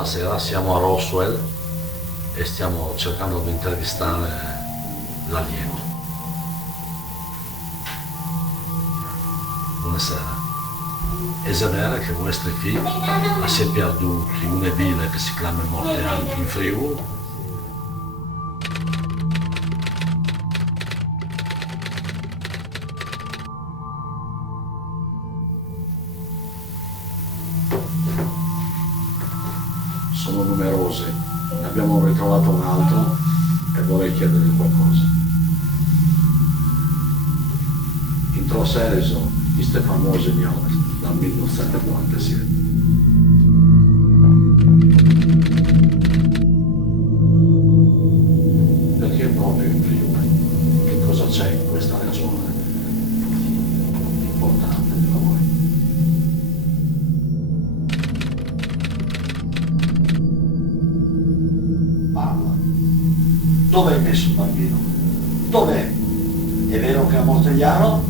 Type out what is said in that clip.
Buonasera, siamo a Roswell e stiamo cercando di intervistare l'alieno. Buonasera. È vero che vostri figli si è perduto in una villa che si chiama Morte anche in Friuli? Sono numerose, ne abbiamo ritrovato un altro e vorrei chiedergli qualcosa. In Trosere sono queste famose gnocche dal 1947. Perché proprio in Friuli? Che cosa c'è in questa regione importante per voi? Parla. Dove hai messo il bambino? Dov'è? È vero che è a Mortegliano?